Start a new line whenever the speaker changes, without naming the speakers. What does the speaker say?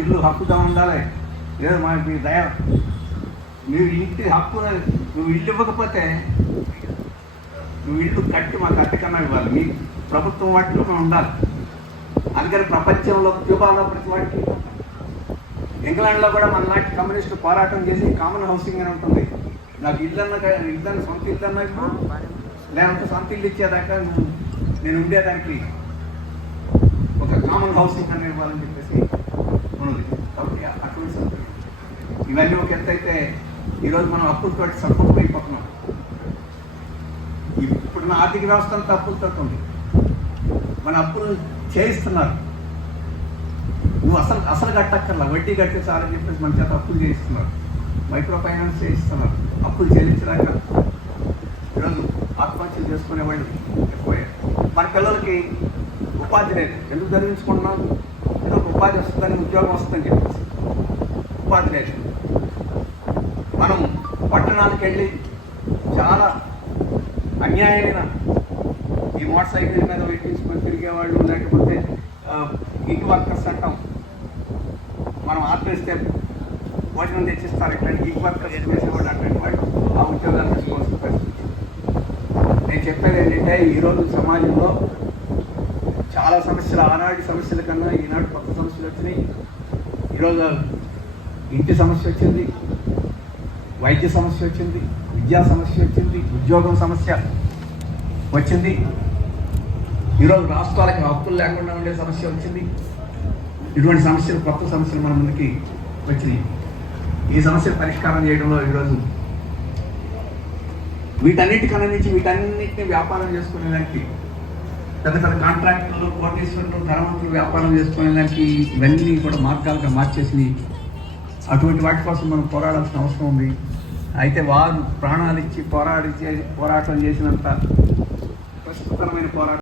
ఇల్లు హక్కుగా ఉండాలి. లేదు మనకి దయ మీరు ఇంటి హక్కు నువ్వు ఇల్లు ఇవ్వకపోతే నువ్వు ఇల్లు కట్టి మాకు అద్దెకన్నా ఇవ్వాలి. మీ ప్రభుత్వం వాటిలో మనం ఉండాలి. అందుకని ప్రపంచంలో క్యూబాలో ప్రతి వాటికి ఇంగ్లాండ్లో కూడా మన నాటి కమ్యూనిస్టు పోరాటం చేసి కామన్ హౌసింగ్ అని ఉంటుంది. నాకు ఇల్లన్న ఇల్లన్న సొంత ఇల్లన్న ఇవ్వు. లేకపోతే సొంత ఇల్లు ఇచ్చేదాకా నువ్వు నేను ఉండేదానికి ఒక కామన్ హౌసింగ్ అనే ఇవన్నీ ఒక ఎత్తు అయితే ఈరోజు మనం అప్పులతో సర్పమైపోతున్నాం ఇప్పుడున్న ఆర్థిక వ్యవస్థ అంతా అప్పులతో ఉంది మన అప్పులు చేయిస్తున్నారు. నువ్వు అసలు అసలు కట్టక్కర్లా. వడ్డీ కట్టే చాలని చెప్పేసి మన చేత అప్పులు చేయిస్తున్నారు. మైక్రో ఫైనాన్స్ చేయిస్తున్నారు. అప్పులు చెల్లించలేక ఈరోజు ఆత్మహత్యలు చేసుకునే వాళ్ళు ఎక్కువయ్యారు మన పిల్లలకి ఉపాధి లేదు. ఎందుకు చదివించుకుంటున్నాం? ఏదో ఒక ఉపాధి వస్తుందని ఉద్యోగం వస్తుందని చెప్పేసి. ఉపాధి లేదు. పట్టణాలకు వెళ్ళి చాలా అన్యాయమైన ఈ మోటార్ సైకిల్ మీద పెట్టించుకొని తిరిగేవాళ్ళు లేకపోతే ఇంటి వర్కర్స్ చట్టం మనం ఆపేస్తే భోజనం తెచ్చిస్తారు. ఇట్లాంటి ఇంటి వర్కర్స్ చేసేవాళ్ళు అట్లాంటి వాళ్ళు ఆ ఉద్యోగాలు తీసుకోవాల్సిన పరిస్థితి. నేను చెప్పేది ఏంటంటే ఈరోజు సమాజంలో చాలా సమస్యలు ఆనాటి సమస్యల కన్నా ఈనాడు కొత్త సమస్యలు వచ్చినాయి. ఈరోజు ఇంటి సమస్య వచ్చింది. వైద్య సమస్య వచ్చింది విద్యా సమస్య వచ్చింది ఉద్యోగం సమస్య వచ్చింది. ఈరోజు రాష్ట్రాలకి హక్కులు లేకుండా ఉండే సమస్య వచ్చింది. ఇటువంటి సమస్యలు కొత్త సమస్యలు మన ముందుకి వచ్చినాయి. ఈ సమస్యలు పరిష్కారం చేయడంలో ఈరోజు వీటన్నిటికన్నా నుంచి వీటన్నిటిని వ్యాపారం చేసుకునేదానికి పెద్ద పెద్ద కాంట్రాక్టర్లు కోటేశ్వరులు ధనవంతులు వ్యాపారం చేసుకునేదానికి ఇవన్నీ కూడా మార్గాలుగా మార్చేసి అటువంటి వాటి కోసం మనం పోరాడాల్సిన అవసరం ఉంది. అయితే వారు ప్రాణాలు ఇచ్చి పోరాడి పోరాటం చేసినంత ప్రస్తుతమైన పోరాటం